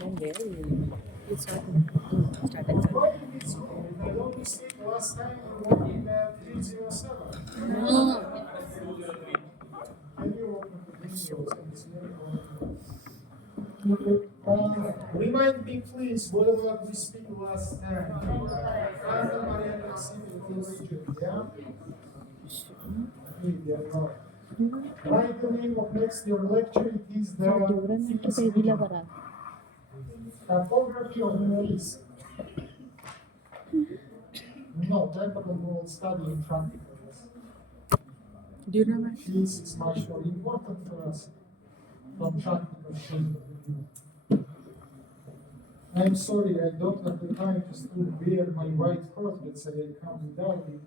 And there you start and Why did it so? If I don't mistake, last time you were in 307. no. Can you open the windows and see remind me, please, what about we speak last time? Yeah? Write the name of next your lecture. It is the topography of the face. No, technical will study in front of us. This is much more important for us from practical point of view. I'm sorry, I don't have the time to still wear my white coat that said I come without it.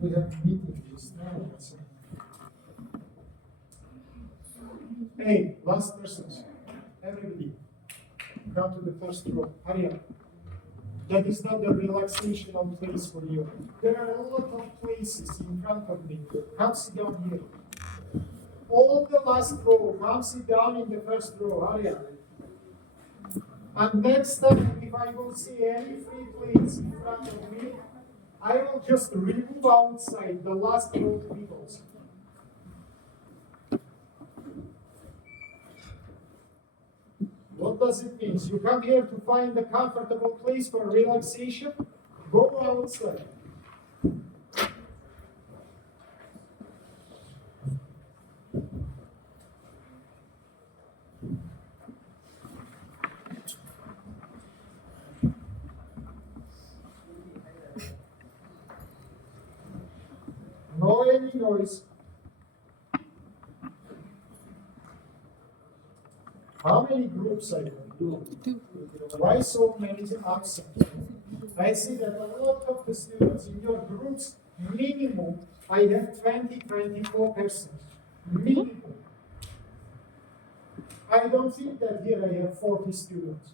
We have a meeting just now. So. Hey, last persons, everybody, come to the first row. Hurry up. That is not the relaxational place for you. There are a lot of places in front of me. Come sit down here. All the last row, come sit down in the first row. Hurry up. And next time, if I will see any free place in front of me, I will just remove outside the last row of people. What does it mean? You come here to find a comfortable place for relaxation? Go outside. No any noise. How many groups are you? Why so many absent? I see that a lot of the students in your groups, minimum, I have 24%. Minimum. I don't think that here I have 40 students.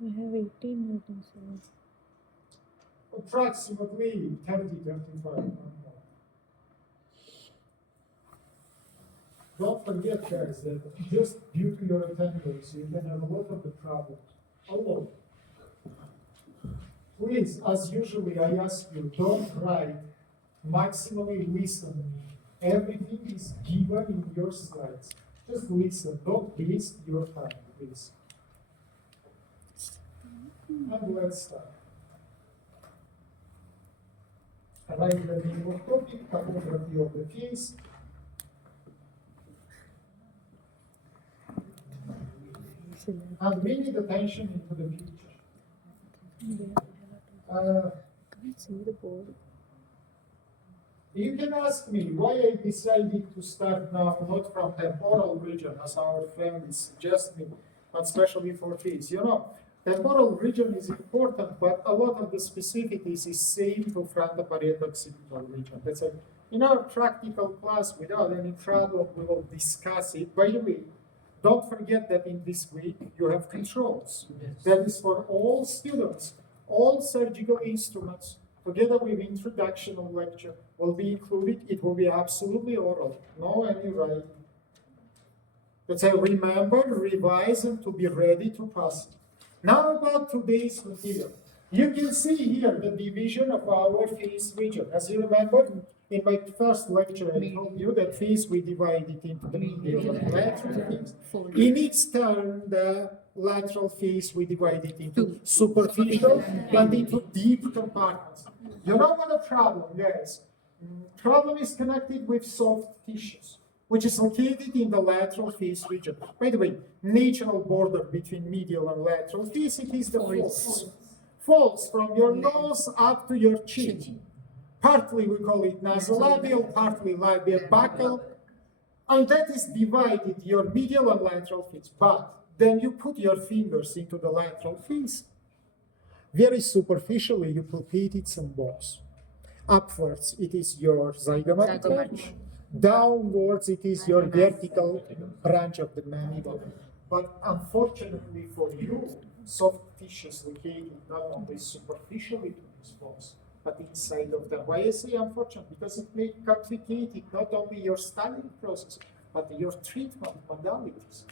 We have 18 meetings. Approximately 30, 35. Don't forget, guys, that just due to your attendance, you can have a lot of the problems. A lot. Please, as usually, I ask you, don't write. Maximally listen. Everything is given in your slides. Just listen. Don't waste your time, please. And let's start. Write the name of topic, topography of the face. And we need attention into the future. Can't see the board. You can ask me why I decided to start now, not from temporal region, as our friend is suggesting, but especially for face. You know, temporal region is important, but a lot of the specificities is same to frontoparieto-occipital region. That's a, in our practical class, without any problem, we will discuss it. By the way, don't forget that in this week you have controls. Yes. That is for all students. All surgical instruments, together with introduction of lecture, will be included. It will be absolutely oral, no any writing. Let's say remember, revise, and to be ready to pass. Now about today's material. You can see here the division of our face region. As you remember, in my first lecture, I told you that face we divide it into the medial and lateral face. In its turn, the lateral face we divide it into superficial and into deep compartments. You know what the problem, guys? Problem is connected with soft tissues, which is located in the lateral face region. By the way, natural border between medial and lateral face, it is the falls. Falls from your nose up to your chin. Partly we call it nasolabial, partly labial buccal, and that is divided your medial and lateral face. But then you put your fingers into the lateral face. Very superficially, you palpated some bones. Upwards, it is your zygomatic branch. Downwards, it is your vertical branch of the mandible. But unfortunately for you, soft tissues located not only superficially to these bones, but inside of them. Why I say unfortunate? Because it may complicate not only your studying process, but your treatment modalities.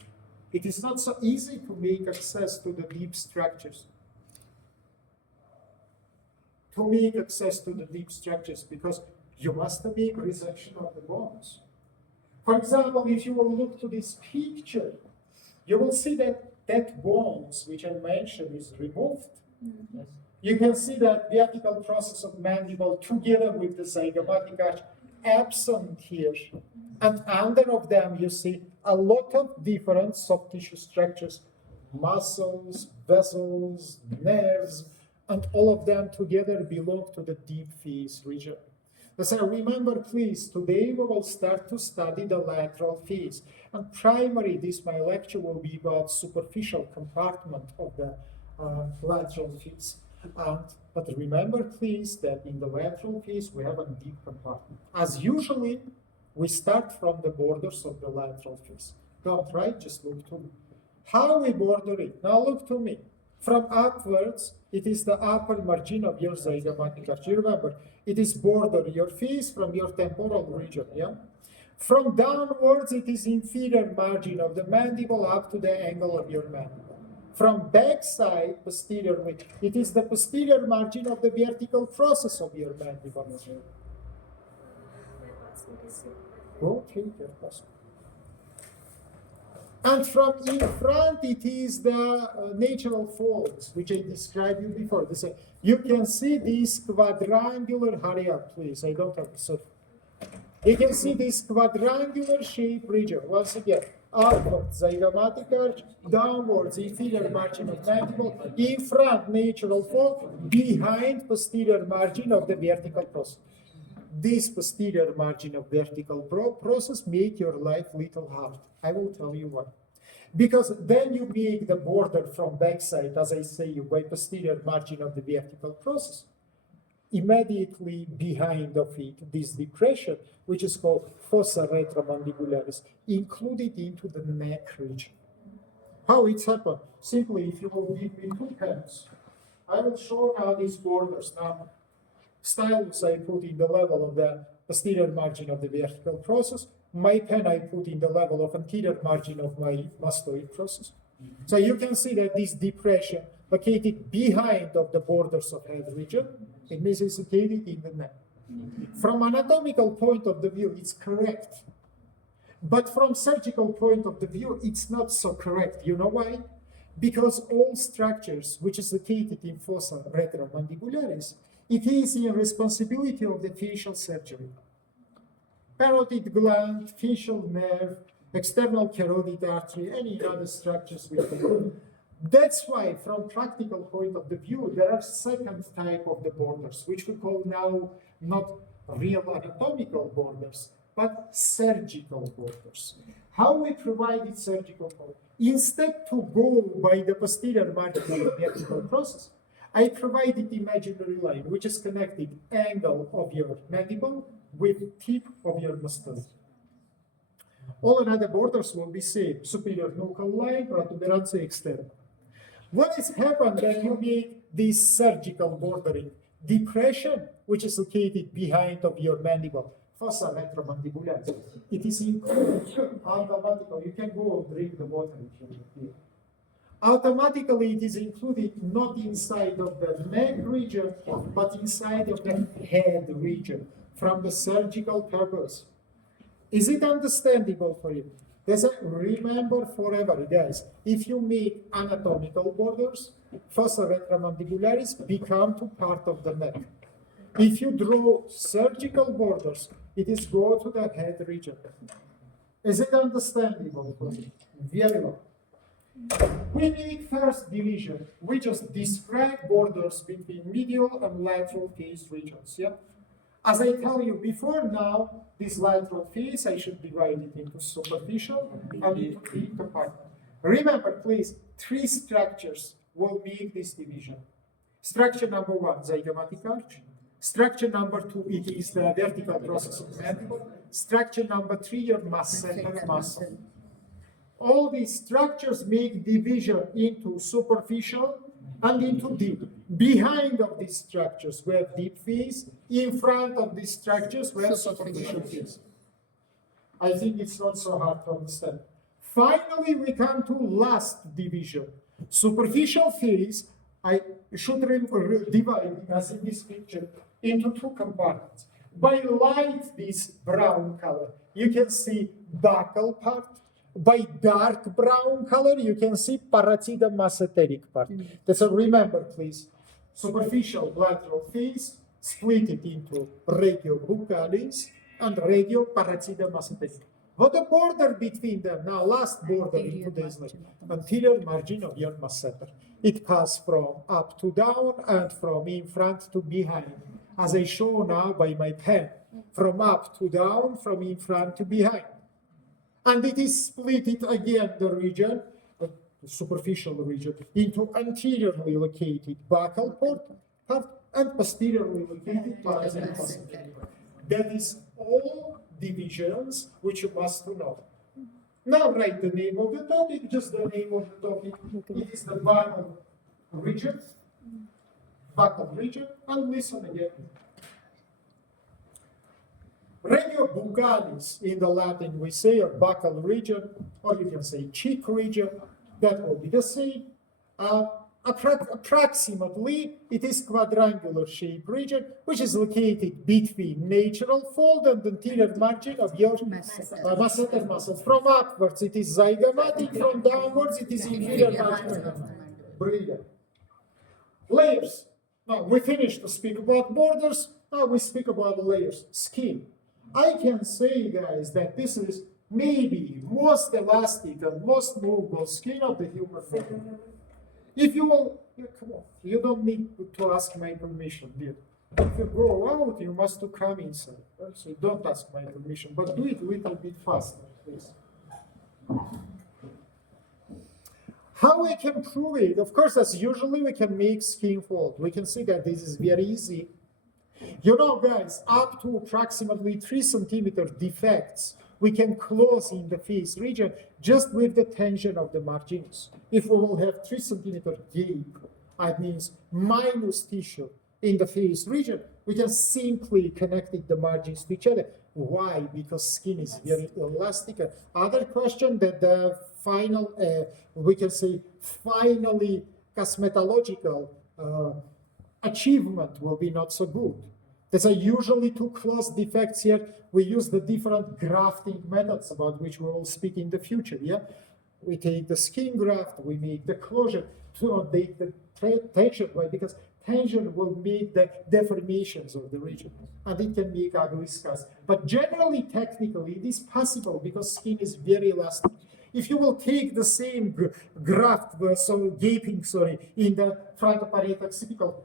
It is not so easy to make access to the deep structures. Because you must make resection of the bones. For example, if you will look to this picture, you will see that bones, which I mentioned, is removed. Mm-hmm. You can see that vertical process of mandible together with the zygomatic arch absent here. And under of them, you see a lot of different soft tissue structures, muscles, vessels, nerves, and all of them together belong to the deep face region. So remember, please, today we will start to study the lateral face. And primarily, my lecture will be about superficial compartment of the lateral face. But remember, please, that in the lateral face, we have a deep compartment. As usually, we start from the borders of the lateral face. Don't try, just look to me. How we border it? Now look to me. From upwards, it is the upper margin of your zygomatic arch. You remember, it is border your face from your temporal region, yeah? From downwards, it is inferior margin of the mandible up to the angle of your mandible. From backside, posteriorly, it is the posterior margin of the vertical process of your mandible. Go through your possible. And from in front, it is the natural folds, which I described you before. You can see this quadrangular, hurry up, please, I don't have to. You can see this quadrangular shape region. Once again, upward zygomatic arch, downwards inferior margin of mandible, in front natural fold, behind posterior margin of the vertical process. This posterior margin of vertical process make your life little hard. I will tell you why. Because then you make the border from backside, as I say, by posterior margin of the vertical process. Immediately behind of it, this depression, which is called fossa retromandibularis, included into the neck region. How it's happened? Simply, if you will give me 2 pens, I will show now these borders. Now, stylus I put in the level of the posterior margin of the vertical process. My pen I put in the level of anterior margin of my mastoid process. So you can see that this depression located behind of the borders of head region, it means it's located in the neck. From anatomical point of the view, it's correct. But from surgical point of the view, it's not so correct. You know why? Because all structures which is located in fossa retromandibularis, it is in responsibility of the facial surgery. Parotid gland, facial nerve, external carotid artery, any other structures we can do. That's why, from practical point of the view, there are second type of the borders, which we call now not real anatomical borders, but surgical borders. How we provided surgical borders? Instead to go by the posterior margin of the vertical process, I provided imaginary line, which is connected angle of your mandible with tip of your mastoid. All another borders will be same, superior nuchal line, protuberance external. What is happened when you make this surgical bordering? Depression, which is located behind of your mandible, fossa retromandibularis. It is included automatically. You can go drink the water if you need. Automatically, it is included not inside of the neck region, but inside of the head region from the surgical purpose. Is it understandable for you? Remember forever, guys, if you make anatomical borders, fossa retromandibularis become to part of the neck. If you draw surgical borders, it is go to the head region. Is it understandable for you? Very well. We make first division. We just describe borders between medial and lateral face regions. Yeah? As I tell you before now, this lateral face, I should divide it into superficial and into deep compartment. Remember, please, 3 structures will make this division. Structure number 1, zygomatic arch. Structure number 2, it is the vertical process of mandible. Structure number 3, your masseter muscle. All these structures make division into superficial and into deep. Behind of these structures, we have deep face. In front of these structures, we have superficial face. I think it's not so hard to understand. Finally, we come to last division. Superficial face, I should divide, as in this picture, into two compartments. By light, this brown color, you can see buccal part. By dark brown color, you can see parotideomasseteric part. So remember, please, superficial lateral face, split it into regio-buccalis and regio-parotideomasseteric. What the border between them? Now, last border in today's life, anterior margin of your masseter. It passes from up to down and from in front to behind. As I show now by my pen, from up to down, from in front to behind. And it is split it again, the region, the superficial region, into anteriorly located buccal part and posteriorly located parotideomasseteric. That is all divisions which you must know. Now write the name of the topic, just the name of the topic. It is the buccal region, and listen again. Regio-buccalis in the Latin we say, or buccal region, or you can say cheek region, that will be the same. Approximately, it is quadrangular shaped region, which is located between natural fold and anterior margin of your masseter muscles. From upwards, it is zygomatic. From downwards, it is inferior margin. Brilliant. Layers. Now, we finished to speak about borders. Now we speak about layers. Skin. I can say, guys, that this is maybe most elastic and most movable skin of the human body. If you will, come on, you don't need to ask my permission, dear. If you go out, you must come inside. So don't ask my permission, but do it a little bit faster, please. How we can prove it? Of course, as usually, we can make skin fold. We can see that this is very easy. You know, guys, up to approximately 3 centimeter defects, we can close in the face region just with the tension of the margins. If we will have 3 centimeter gap, that means minus tissue in the face region, we can simply connect the margins to each other. Why? Because skin is very elastic. Other question that the final, we can say, finally cosmetological achievement will be not so good. That's why usually to close defects here, we use the different grafting methods about which we will speak in the future, yeah? We take the skin graft, we make the closure, to not make the tension, right? Because tension will make the deformations of the region, and it can make ugly scars. But generally, technically, it is possible because skin is very elastic. If you will take the same graft, gaping, in the frontoparietal occipital,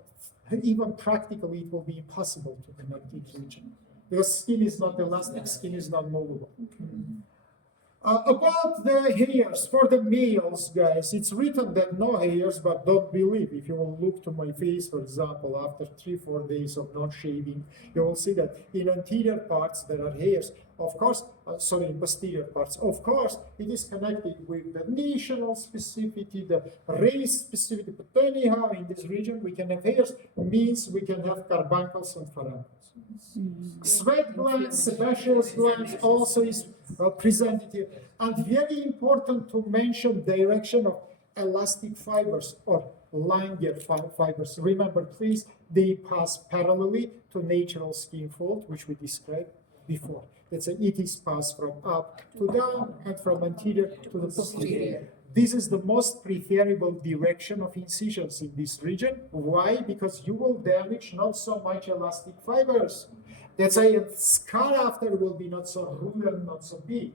even practically it will be impossible to connect each region because skin is not elastic, skin is not movable. About the hairs, for the males, guys, it's written that no hairs, but don't believe. If you will look to my face, for example, after 3-4 days of not shaving, you will see that in anterior parts there are hairs. Of course, in posterior parts. Of course, it is connected with the national specificity, the race specificity. But anyhow, in this region, we can have hairs, means we can have carbuncles and furuncles. Sweat glands, sebaceous glands also is presented here. And very important to mention direction of elastic fibers or Langer fibers. Remember, please, they pass parallelly to natural skin fold, which we described before. That's it is passed from up to down and from anterior to the posterior. This is the most preferable direction of incisions in this region. Why? Because you will damage not so much elastic fibers. That's why a scar after will be not so rude and not so big.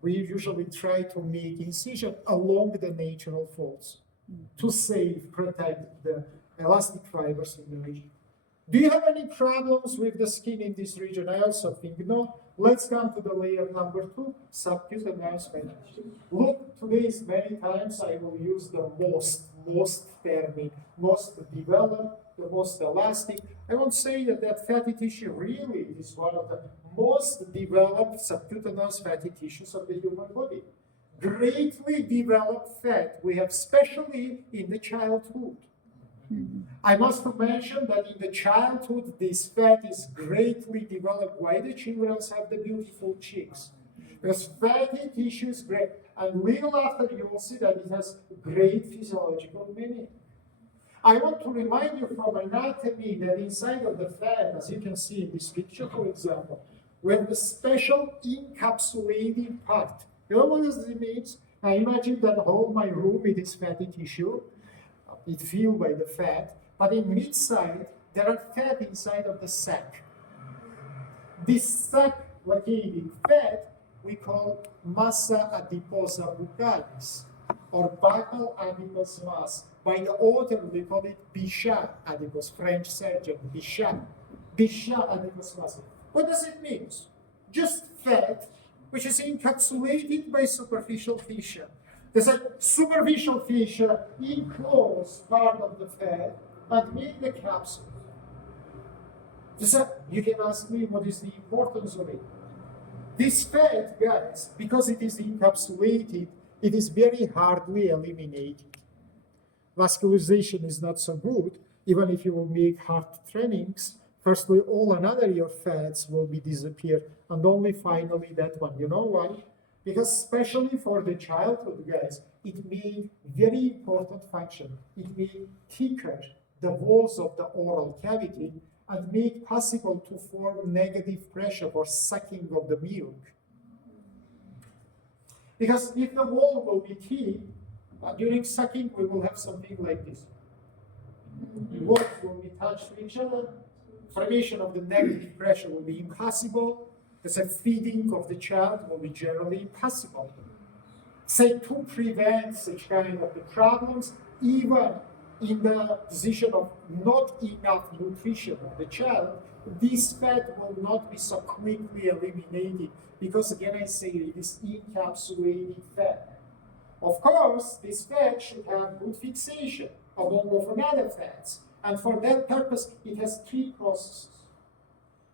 We usually try to make incision along the natural folds to save, protect the elastic fibers in the region. Do you have any problems with the skin in this region? I also think no. Let's come to the layer number 2, subcutaneous fat. Look, today many times I will use the most term, most developed, the most elastic. I won't say that fatty tissue really is one of the most developed subcutaneous fatty tissues of the human body. Greatly developed fat we have especially in the childhood. I must mention that in the childhood, this fat is greatly developed. Why the children have the beautiful cheeks? Because fatty tissue is great. And little after, you will see that it has great physiological meaning. I want to remind you from anatomy that inside of the fat, as you can see in this picture, for example, we have the special encapsulating part. You know what this means? I imagine that whole my room, it is fatty tissue. It's filled by the fat. But in mid-side, there are fat inside of the sac. This sac located fat we call massa adiposa buccalis, or buccal adipose mass. By the author, we call it Bichat adipose, French surgeon, Bichat adipose mass. What does it mean? Just fat, which is encapsulated by superficial tissue. There's a superficial tissue enclose part of the fat and make the capsule. You can ask me what is the importance of it. This fat, guys, because it is encapsulated, it is very hardly eliminated. Vascularization is not so good, even if you will make hard trainings. Firstly, all another your fats will be disappear, and only finally that one. You know why? Because especially for the childhood, guys, it made very important function. It made thicker the walls of the oral cavity and make possible to form negative pressure for sucking of the milk. Because if the wall will be thick, during sucking we will have something like this. The walls will be touched to each other. Formation of the negative pressure will be impossible. The feeding of the child will be generally impossible. Say to prevent such kind of the problems, even in the position of not enough nutrition of the child, this fat will not be so quickly eliminated because, again, I say it is encapsulated fat. Of course, this fat should have good fixation along with other fats, and for that purpose, it has three processes.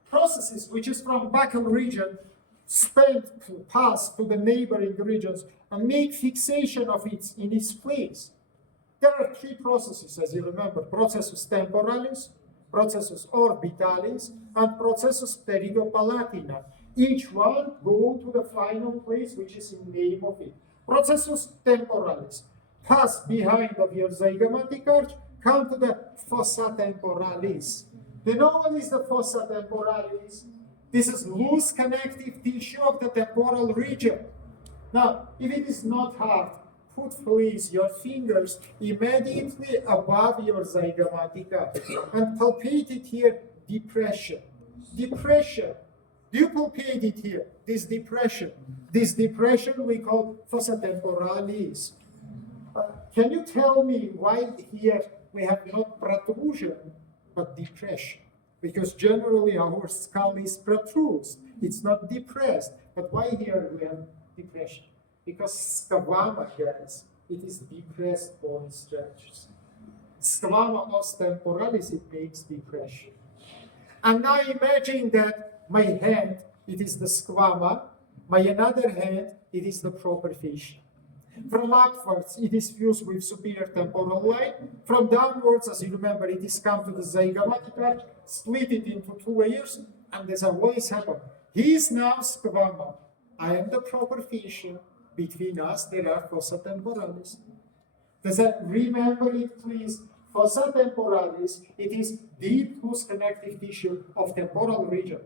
Processes which is from buccal region pass to the neighboring regions and make fixation of it in its place. There are three processes, as you remember: processus temporalis, processus orbitalis, and processus pterygopalatina. Each one go to the final place which is in name of it. Processus temporalis, pass behind of your zygomatic arch, come to the fossa temporalis. Do you know what is the fossa temporalis? This is loose connective tissue of the temporal region. Now, if it is not hard, put please your fingers immediately above your zygomatic arch and palpate it here, depression. Depression. Do you palpate it here? This depression. This depression we call fossa temporalis. Can you tell me why here we have not protrusion, but depression? Because generally our skull is protrused. It's not depressed. But why here we have depression? Because scavama, guys, it is depressed bone structures. Scavama os temporalis, it makes depression. And now imagine that my hand, it is the scavama, my another hand, it is the proper fascia. From upwards, it is fused with superior temporal line. From downwards, as you remember, it is come to the zygomatic arch, split it into two layers, and there's a what is happened. He is now scavama. I am the proper fascia. Between us, there are fossa temporalis. Does that remember it, please? Fossa temporalis, it is deep loose connective tissue of temporal region.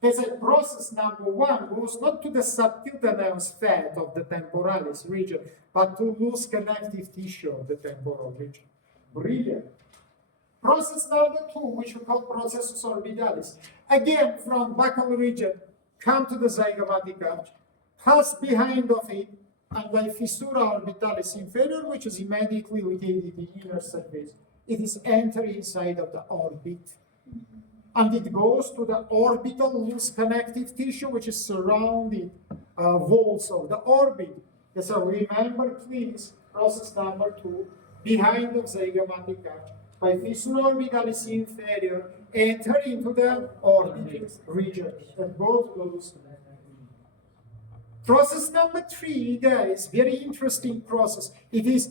There's a process number one goes not to the subcutaneous fat of the temporalis region, but to loose connective tissue of the temporal region. Brilliant. Process number two, which we call processus orbitalis. Again, from buccal region, come to the zygomatic arch, pass behind of it, and by fissura orbitalis inferior, which is immediately located in the inner surface, it is entered inside of the orbit. And it goes to the orbital loose connective tissue, which is surrounding walls of the orbit. So remember, please, process number two, behind the zygomatic arch, by fissura orbitalis inferior, enter into the orbital region and go to the loose connective. Process number three, guys, very interesting process. It is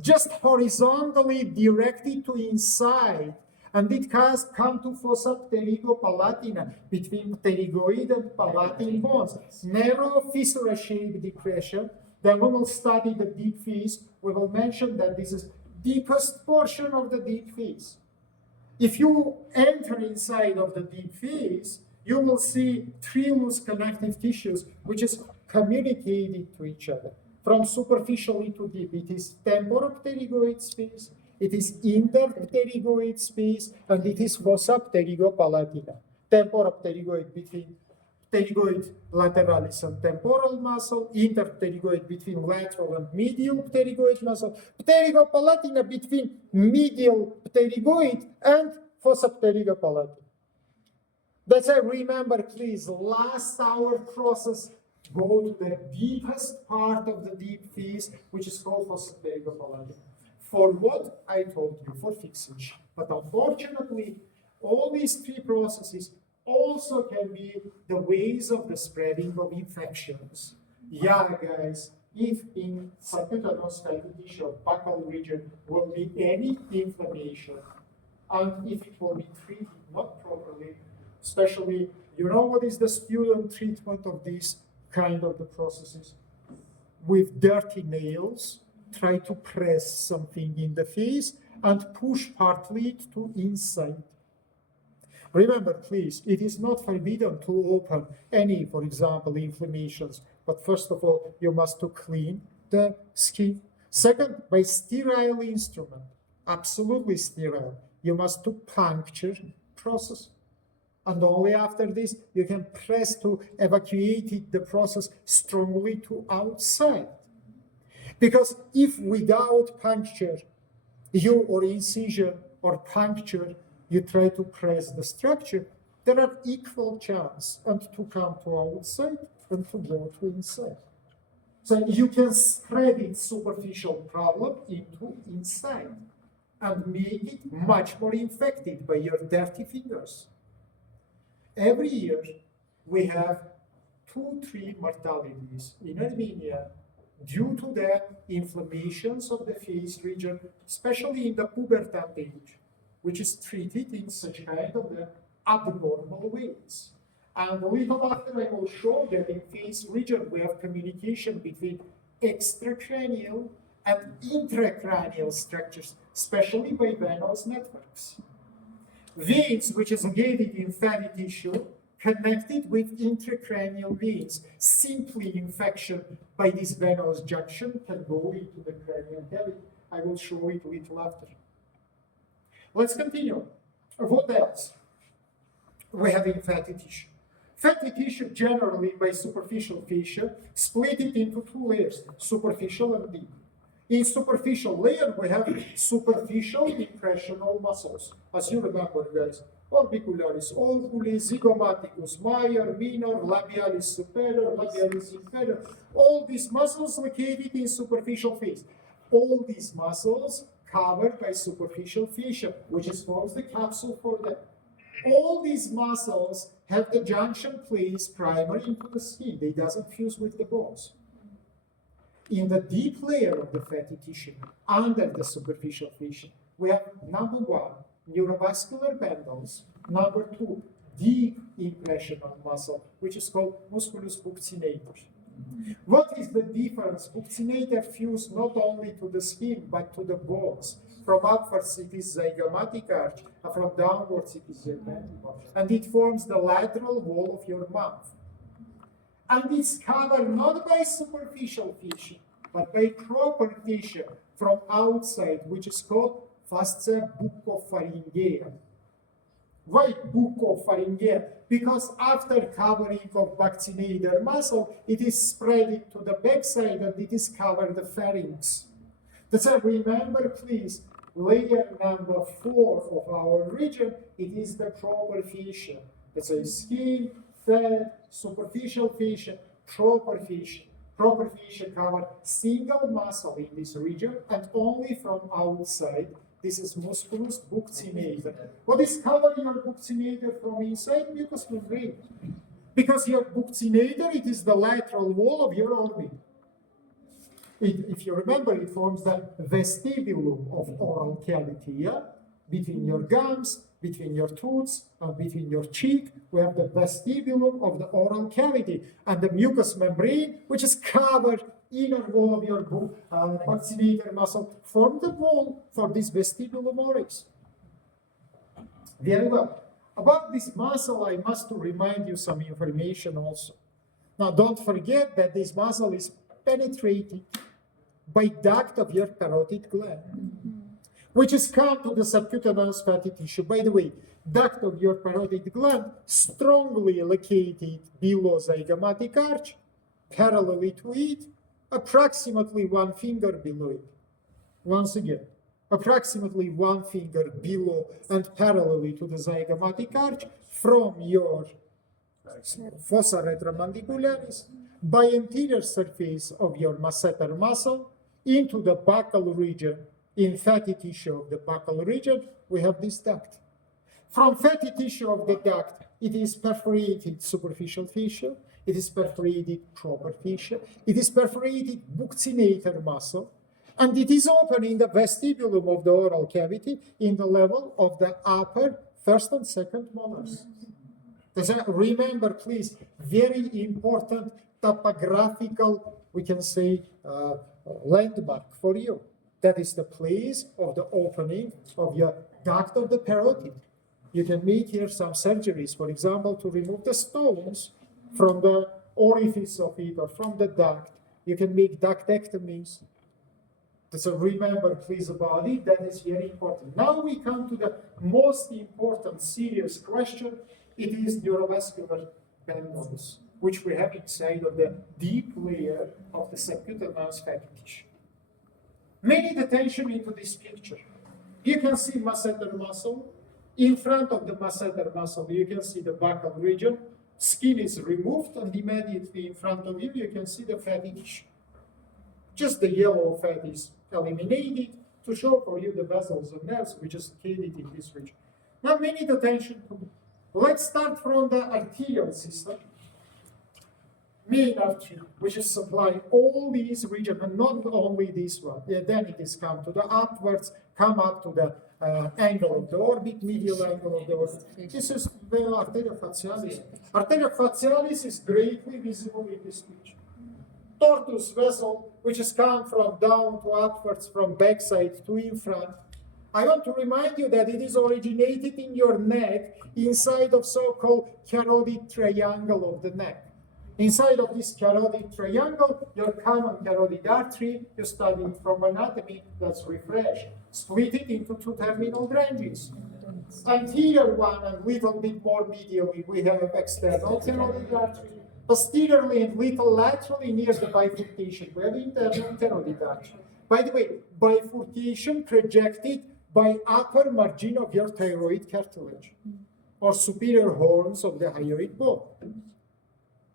just horizontally directed to inside And it has come to fossa pterygopalatina between pterygoid and palatine bones. Narrow fissura-shaped depression. Then we will study the deep face. We will mention that this is deepest portion of the deep face. If you enter inside of the deep face, you will see three loose connective tissues which is communicating to each other from superficially to deep. It is temporopterygoid space, it is interpterygoid space, and it is fossa pterygopalatina. Temporopterygoid between pterygoid lateralis and temporal muscle, interpterygoid between lateral and medial pterygoid muscle, pterygopalatina between medial pterygoid and fossa pterygopalatina. That's why remember, please, last hour process, go to the deepest part of the deep face, which is called fossa pterygopalatina. For what I told you, for fixation. But unfortunately, all these three processes also can be the ways of the spreading of infections. Yeah, guys, if in subcutaneous fatty tissue of buccal region will be any inflammation, and if it will be treated not properly, especially, you know what is the student treatment of these kind of the processes? With dirty nails, try to press something in the face and push partly to inside. Remember, please, it is not forbidden to open any, for example, inflammations, but first of all, you must to clean the skin. Second, by sterile instrument, absolutely sterile, you must to puncture process. And only after this, you can press to evacuate the process strongly to outside. Because if without puncture, you or incision or puncture, you try to press the structure, there are equal chance and to come to outside and to go to inside. So you can spread its superficial problem into inside and make it much more infected by your dirty fingers. Every year, we have 2-3 mortalities in Armenia due to the inflammations of the face region, especially in the pubertal age, which is treated in such kind of the abnormal ways. And a little after I will show that in face region we have communication between extracranial and intracranial structures, especially by venous networks. Veins, which is gated in fatty tissue, connected with intracranial veins. Simply infection by this venous junction can go into the cranial cavity. I will show it a little after. Let's continue. What else? We have in fatty tissue. Fatty tissue generally by superficial fascia split it into 2 layers, superficial and deep. In superficial layer, we have superficial impressional muscles. As you remember, guys, orbicularis oculi, zygomaticus major, minor, labialis superior, labialis inferior, all these muscles located in superficial face. All these muscles covered by superficial fascia, which is forms the capsule for them. All these muscles have the junction placed primary into the skin. They doesn't fuse with the bones. In the deep layer of the fatty tissue, under the superficial fascia, we have number 1, neurovascular bundles, number 2, deep impressional muscle, which is called musculus buccinator. What is the difference? Buccinator fuse not only to the skin, but to the bones. From upwards it is zygomatic arch, and from downwards it is serpentiform. And it forms the lateral wall of your mouth. And it's covered not by superficial fascia, but by proper fascia from outside, which is called fascia buccopharyngea. Why buccopharyngea? Because after covering of buccinator muscle, it is spread to the backside and it is covered the pharynx. That's why remember, please, layer number 4 of our region, it is the proper fascia. That's why skin, fat, superficial fascia, proper fascia. Proper fascia cover single muscle in this region and only from outside. This is musculus buccinator. What is covering your buccinator from inside? Mucous membrane. Because your buccinator, it is the lateral wall of your orbit. If you remember, it forms the vestibulum of oral cavity, yeah? between your gums, between your tooth, and between your cheek. We have the vestibulum of the oral cavity and the mucous membrane, which is covered inner wall of your maxillary muscle, form the wall for this vestibulum oris. Very well. About this muscle, I must remind you some information also. Now, don't forget that this muscle is penetrated by duct of your parotid gland, which is come to the subcutaneous fatty tissue. By the way, duct of your parotid gland strongly located below zygomatic arch, parallelly to it, approximately 1 finger below it. Once again, approximately 1 finger below and parallelly to the zygomatic arch from your fossa retromandibularis by anterior surface of your masseter muscle into the buccal region. In fatty tissue of the buccal region, we have this duct. From fatty tissue of the duct, it is perforated superficial fascia, it is perforated proper fascia, it is perforated buccinator muscle, and it is open in the vestibulum of the oral cavity in the level of the upper first and second molars. Remember, please, very important topographical, we can say, landmark for you. That is the place of the opening of your duct of the parotid. You can make here some surgeries, for example, to remove the stones from the orifice of it or from the duct. You can make ductectomies. So remember, please, about it. That is very important. Now we come to the most important, serious question. It is neurovascular tendons, which we have inside of the deep layer of the subcutaneous fatty tissue. Many attention into this picture. You can see masseter muscle. In front of the masseter muscle, you can see the buccal region. Skin is removed, and immediately in front of you, you can see the fatty tissue. Just the yellow fat is eliminated to show for you the vessels and nerves which is located in this region. Now, many attention to. Let's start from the arterial system. Main artery, which is supply all these regions, and not only this one. Then it is come to the upwards, come up to the angle of the orbit, medial angle of the orbit. This is the arteria facialis. Arteria facialis is greatly visible in this picture. Tortuous vessel, which is come from down to upwards, from backside to in front. I want to remind you that it is originated in your neck, inside of so-called carotid triangle of the neck. Inside of this carotid triangle, your common carotid artery, you study it from anatomy, let's refresh. Split it into two terminal branches. Anterior one and little bit more medially, we have external carotid artery. Posteriorly and little laterally near the bifurcation, we have internal carotid artery. By the way, bifurcation projected by upper margin of your thyroid cartilage or superior horns of the hyoid bone.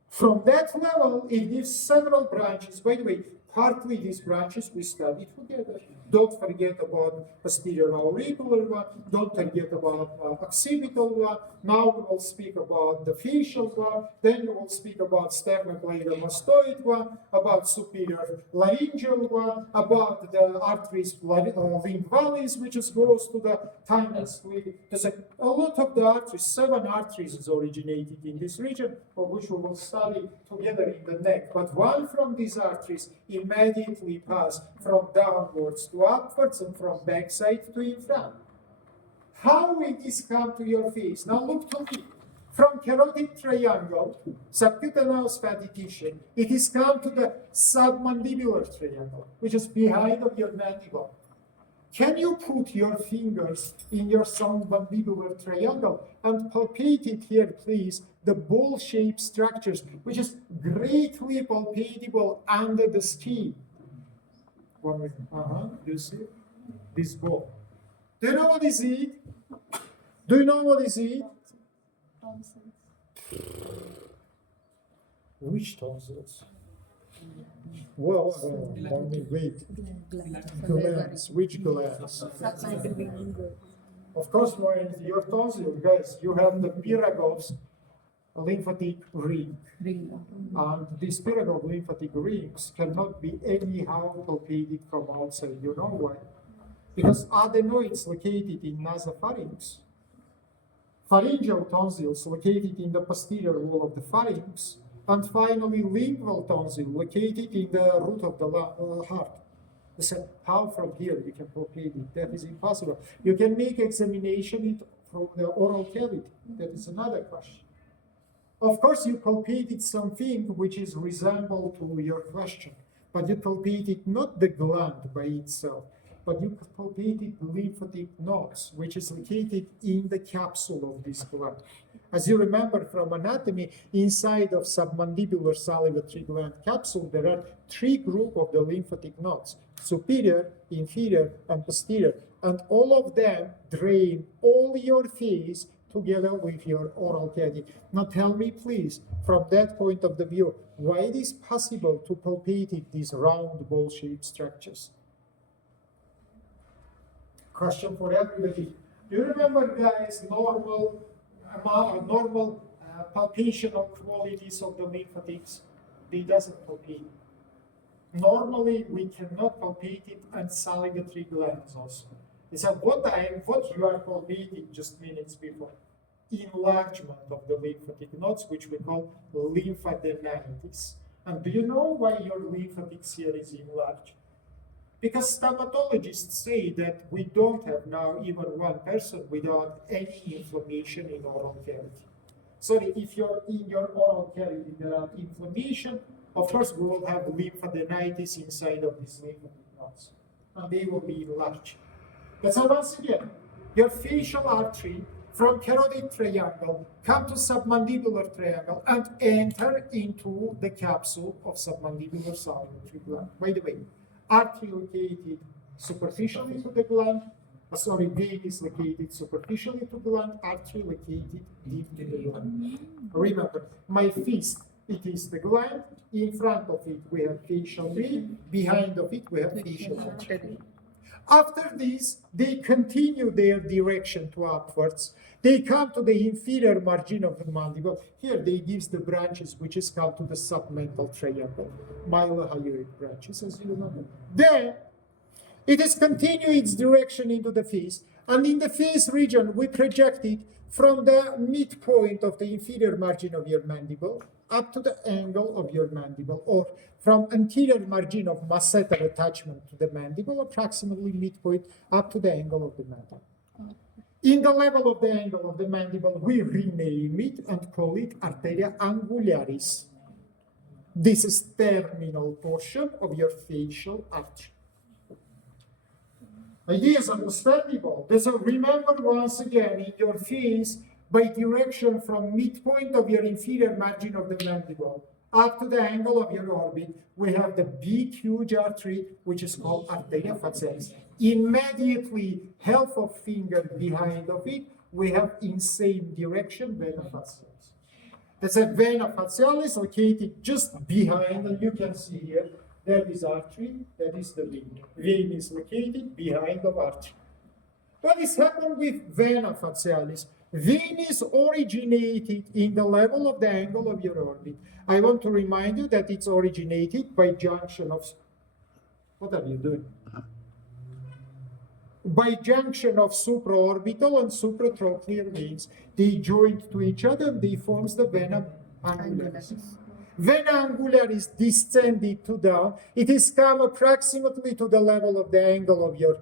From that level, it gives several branches. By the way, partly these branches we study together. Don't forget about posterior auricular one. Don't forget about occipital one. Now we will speak about the facial one. Then we will speak about sternocleidomastoid one, about superior laryngeal one, about the arteries lingualis, which is goes to the thymus. There's a lot of the arteries, 7 arteries is originated in this region, for which we will study together in the neck. But one from these arteries immediately pass from downwards to upwards and from backside to in front. How it is come to your face? Now look to me. From carotid triangle, subcutaneous fatty tissue, it is come to the submandibular triangle, which is behind of your mandible. Can you put your fingers in your submandibular triangle and palpate it here, please, the ball-shaped structures, which is greatly palpatable under the skin? You see this ball. Do you know what is it? Do you know what is it? Which tonsils? Well, wait. Glands. Which glands? Of course, your tonsil, guys, you have the Pyragos lymphatic ring. And these Pyragos lymphatic rings cannot be anyhow palpated from outside. You know why? because adenoids located in nasopharynx, pharyngeal tonsils located in the posterior wall of the pharynx, and finally lingual tonsil located in the root of the heart. They said, how from here you can palpate it? That is impossible. You can make examination it from the oral cavity. That is another question. Of course, you palpated something which is resemble to your question, but you palpated not the gland by itself, but you palpated the lymphatic nodes, which is located in the capsule of this gland. As you remember from anatomy, inside of submandibular salivary gland capsule, there are three groups of the lymphatic nodes: superior, inferior, and posterior, and all of them drain all your face together with your oral cavity. Now tell me, please, from that point of the view, why it is possible to palpate these round ball-shaped structures? Question for everybody. Do you remember, guys, normal palpational qualities of the lymphatics? They doesn't palpate. Normally, we cannot palpate it on salivary glands also. They said, what you are palpating just minutes before? Enlargement of the lymphatic nodes, which we call lymphadenitis. And do you know why your lymphatics here is enlarged? Because stomatologists say that we don't have now even one person without any inflammation in oral cavity. So if you're in your oral cavity, there are inflammation, of course we will have lymphadenitis inside of these lymphatic nodes, and they will be enlarged. But so once again, your facial artery from carotid triangle come to submandibular triangle and enter into the capsule of submandibular salivary gland. By the way, artery located superficially to the gland, vein is located superficially to gland, artery located deep to the gland. Remember, my fist, it is the gland, in front of it we have facial vein, behind of it we have facial artery. After this, they continue their direction to upwards. They come to the inferior margin of the mandible. Here they give the branches which is called to the submental triangle, mylohyoid branches, as you know. Then it is continue its direction into the face, and in the face region we project it from the midpoint of the inferior margin of your mandible up to the angle of your mandible, or from anterior margin of masseter attachment to the mandible, approximately midpoint up to the angle of the mandible. In the level of the angle of the mandible, we rename it and call it arteria angularis. This is terminal portion of your facial artery. Idea is understandable. So remember once again, in your face, by direction from midpoint of your inferior margin of the mandible up to the angle of your orbit, we have the big, huge artery, which is called arteria facialis. Immediately, half of finger behind of it, we have in same direction vena facialis. That's a vena facialis located just behind, and you can see here, that is artery, that is the vein. Vein is located behind the artery. What is happening with vena facialis? Vein is originated in the level of the angle of your orbit. I want to remind you that it's originated by junction of, what are you doing? By junction of supraorbital and supratrochlear veins. They join to each other and they forms the vena angularis. Vena angularis descended to down. It is come approximately to the level of the angle of your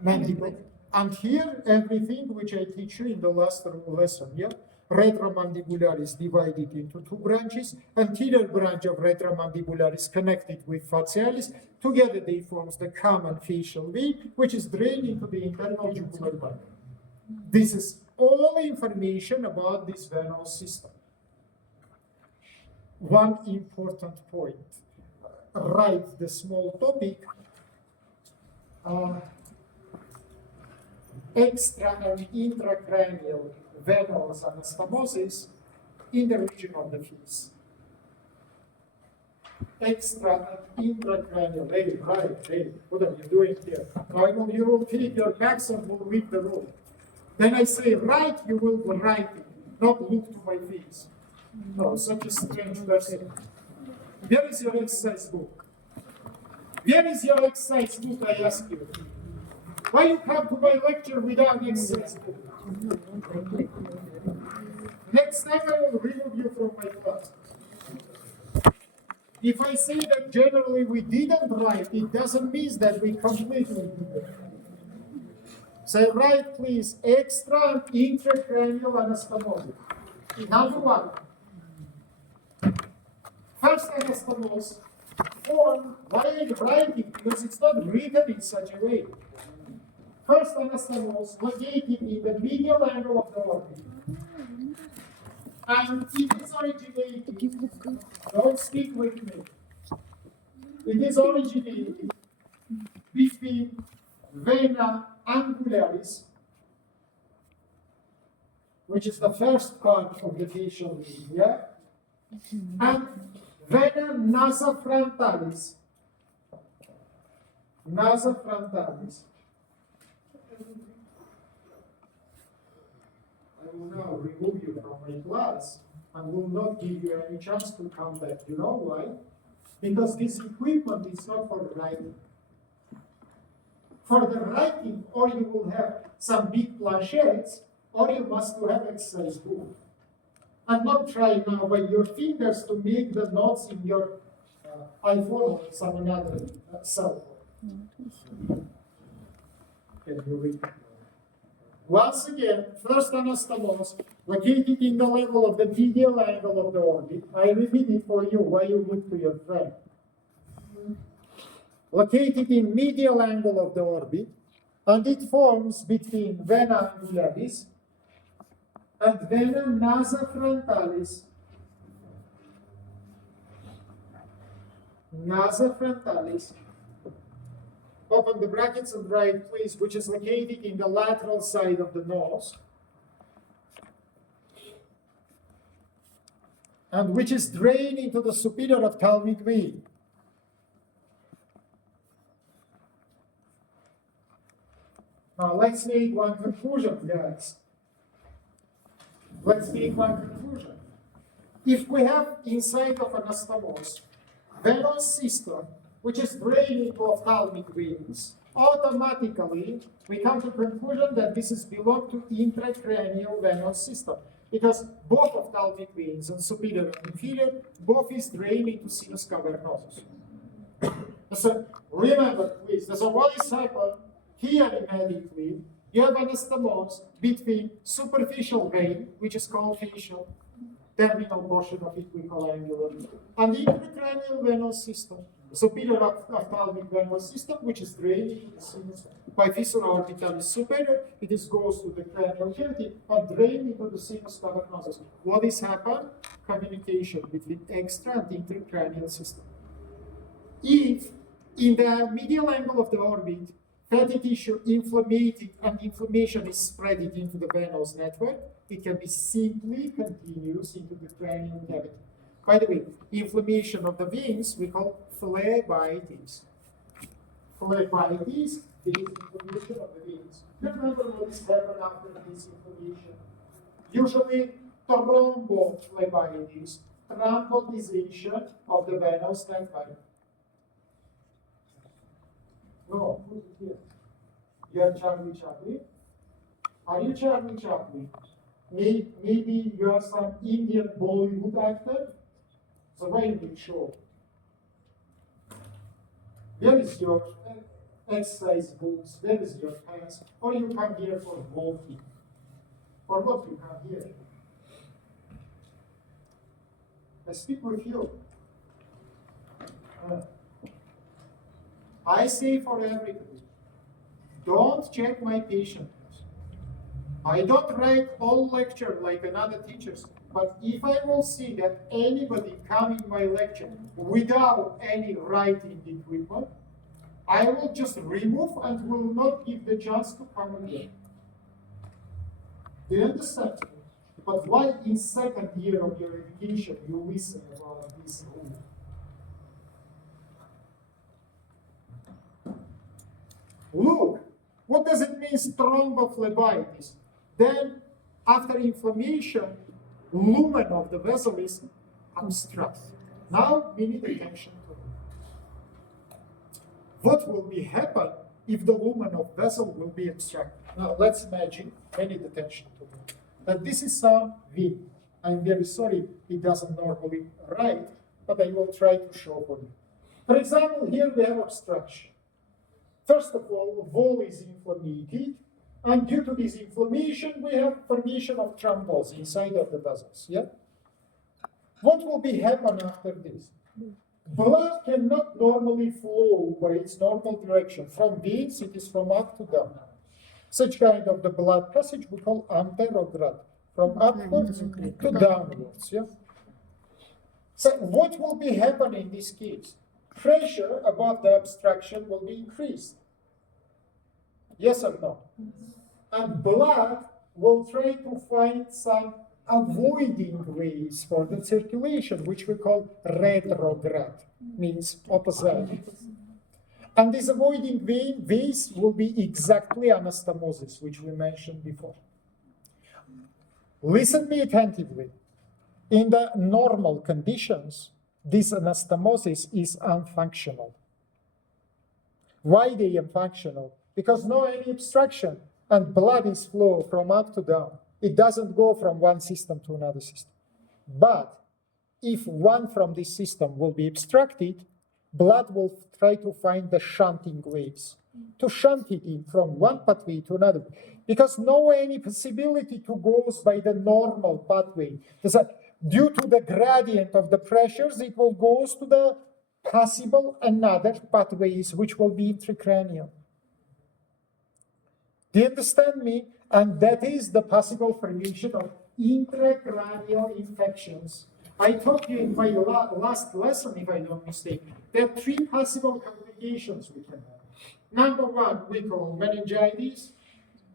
mandible. And here, everything which I teach you in the last lesson, yeah? Retramandibularis divided into two branches. Anterior branch of retramandibularis connected with facialis. Together they forms the common facial vein, which is drained into the internal jugular vein. This is all information about this venous system. One important point. Write the small topic. Extra and intracranial venous anastomosis in the region of the face. Extra and intracranial. Hey, what are you doing here? Now you will take your backs and will leave the room. Then I say write, you will write it, not look to my face. No, such a strange person. Here is your exercise book. Where is your exercise book, I ask you? Why you come to my lecture without exercise book? Next time I will remove you from my class. If I say that generally we didn't write, it doesn't mean that we completely did. Say, write please, extra and intracranial anastomosis. Number one. First anastomosis form, why are you writing? Because it's not written in such a way. First anastomosis located in the medial angle of the orbit. And it is originated, don't speak with me. It is originated between vena angularis, which is the first part of the facial media, and vena nasa frontalis. Nasa frontalis. I will now remove you from my class and will not give you any chance to come back. You know why? Because this equipment is not for writing. For the writing, or you will have some big planchettes, or you must have exercise book. And not try now by your fingers to make the notes in your iPhone or some another cell phone. Can you read? Once again, first anastomosis located in the level of the medial angle of the orbit. I repeat it for you while you look to your friend. Located in medial angle of the orbit, and it forms between vena angularis and vena nasa frontalis. Nasa frontalis. Open the brackets and write, please, which is located in the lateral side of the nose, and which is drained into the superior ophthalmic vein. Now let's make one conclusion, guys. Let's make one conclusion. If we have inside of anastomosis venous system, which is draining into ophthalmic veins, automatically we come to the conclusion that this is belong to intracranial venous system, because both ophthalmic veins and superior and inferior, both is draining to sinus cavernosus. So remember, please, so what is happened here medically? You have anastomosis between superficial vein, which is called facial, terminal portion of it we call angular, and the intracranial venous system, the superior ophthalmic venous system, which is draining the sinus by fissura orbitalis superior. It goes to the cranial cavity and drain into the sinus cavernosus. What is happened? Communication between extra and intracranial system. If in the medial angle of the orbit, fatty tissue inflamed and inflammation is spread into the venous network, it can be simply continuous into the cranial cavity. By the way, inflammation of the veins we call phlebitis. Phlebitis is inflammation of the veins. Remember what is happened after this inflammation? Usually thrombophlebitis, thromboticization of the venous network. No, put it here. You are Charlie Chaplin. Are you Charlie Chaplin? Maybe you are some Indian Bollywood actor. So why you make sure? Where is your exercise books? Where is your pants? Or you come here for walking? For what you come here? I speak with you. I say for everybody, don't check my patient. I don't write all lecture like another teachers, but if I will see that anybody come in my lecture without any writing equipment, I will just remove and will not give the chance to come again. Do you understand? But why in second year of your education you listen about this rule? Look, what does it mean thrombophlebitis? Then, after inflammation, lumen of the vessel is obstructed. Now, we need attention to it. what will be happen if the lumen of vessel will be obstructed? Now let's imagine, pay attention to me, that this is some V. I'm very sorry it doesn't normally write, but I will try to show for you. For example, here we have obstruction. First of all, wall is inflamed, and due to this inflammation, we have formation of thrombus inside of the vessels. Yeah. What will be happen after this? Blood cannot normally flow by its normal direction. From veins, it is from up to down. Such kind of the blood passage we call anterograde, from upwards to downwards. Yeah. So what will be happening in this case? Pressure above the obstruction will be increased. Yes or no? And blood will try to find some avoiding ways for the circulation, which we call retrograde, means opposite. And these avoiding ways will be exactly anastomosis, which we mentioned before. Listen me attentively. In the normal conditions, this anastomosis is unfunctional. Why they unfunctional? Because no any obstruction and blood is flow from up to down. It doesn't go from one system to another system. But if one from this system will be obstructed, blood will try to find the shunting ways, to shunt it in from one pathway to another. Because no any possibility to go by the normal pathway. Due to the gradient of the pressures, it will go to the possible another pathways, which will be intracranial. Do you understand me? And that is the possible formation of intracranial infections. I told you in my last lesson, if I don't mistake, there are three possible complications we can have. Number one, we call meningitis.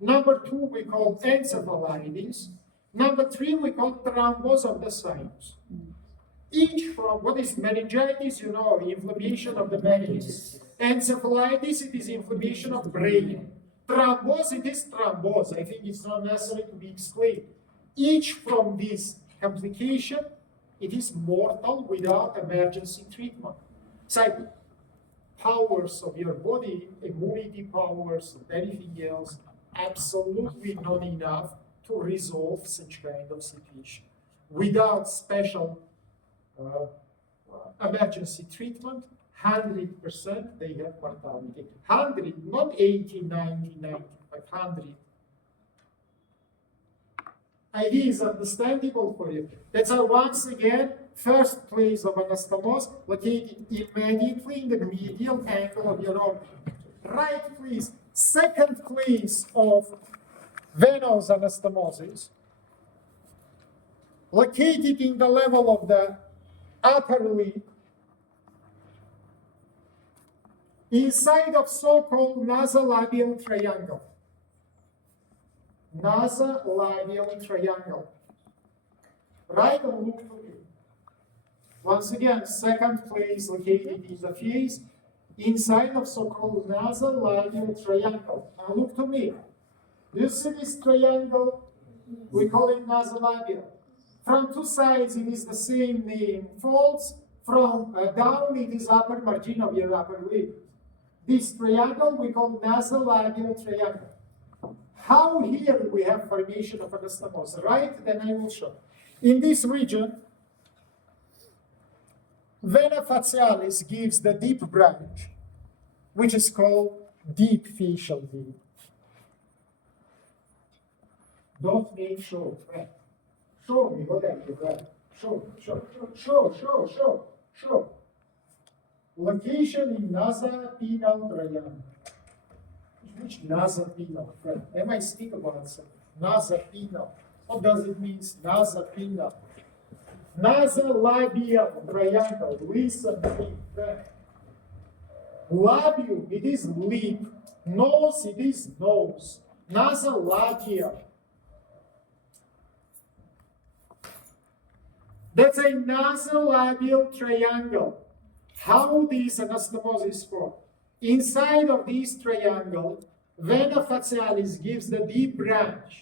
Number two, we call encephalitis. Number three, we call thrombus of the sinus. Each from what is meningitis, you know, inflammation of the meninges. Encephalitis, it is inflammation of brain. Thrombus, it is thrombus. I think it's not necessary to be explained. Each from this complication, it is mortal without emergency treatment. So, powers of your body, immunity powers, anything else, absolutely not enough to resolve such kind of situation. Without special emergency treatment, 100% they have mortality. 100, not 80, 90, 90, but 100. Idea is understandable for you. That's why once again, first place of anastomosis located immediately in the medial angle of your organ. Right place. Second place of venous anastomosis located in the level of the upper lip, inside of so-called nasolabial triangle. Nasolabial triangle. Right and look to me. Once again, second place located in the face, inside of so-called nasolabial triangle. Now look to me. You see this triangle? We call it nasolabial. From two sides, it is the same name. Folds from down, it is upper margin of your upper lip. This triangle we call nasolabial triangle. How here we have formation of anastomosis, right? Then I will show. In this region, vena facialis gives the deep branch, which is called deep facial vein. Don't make show, right? Show me what I do, right? Show. Location in nasopinal triangle. Which nasopinal, friend? Am I speak about something? Nasopinal. What does it mean? Nasopinal. Nasolabial triangle. Listen to me, friend. Labium, it is lip. Nose, it is nose. Nasolabial. That's a nasolabial triangle. How this anastomosis form? Inside of this triangle, vena facialis gives the deep branch.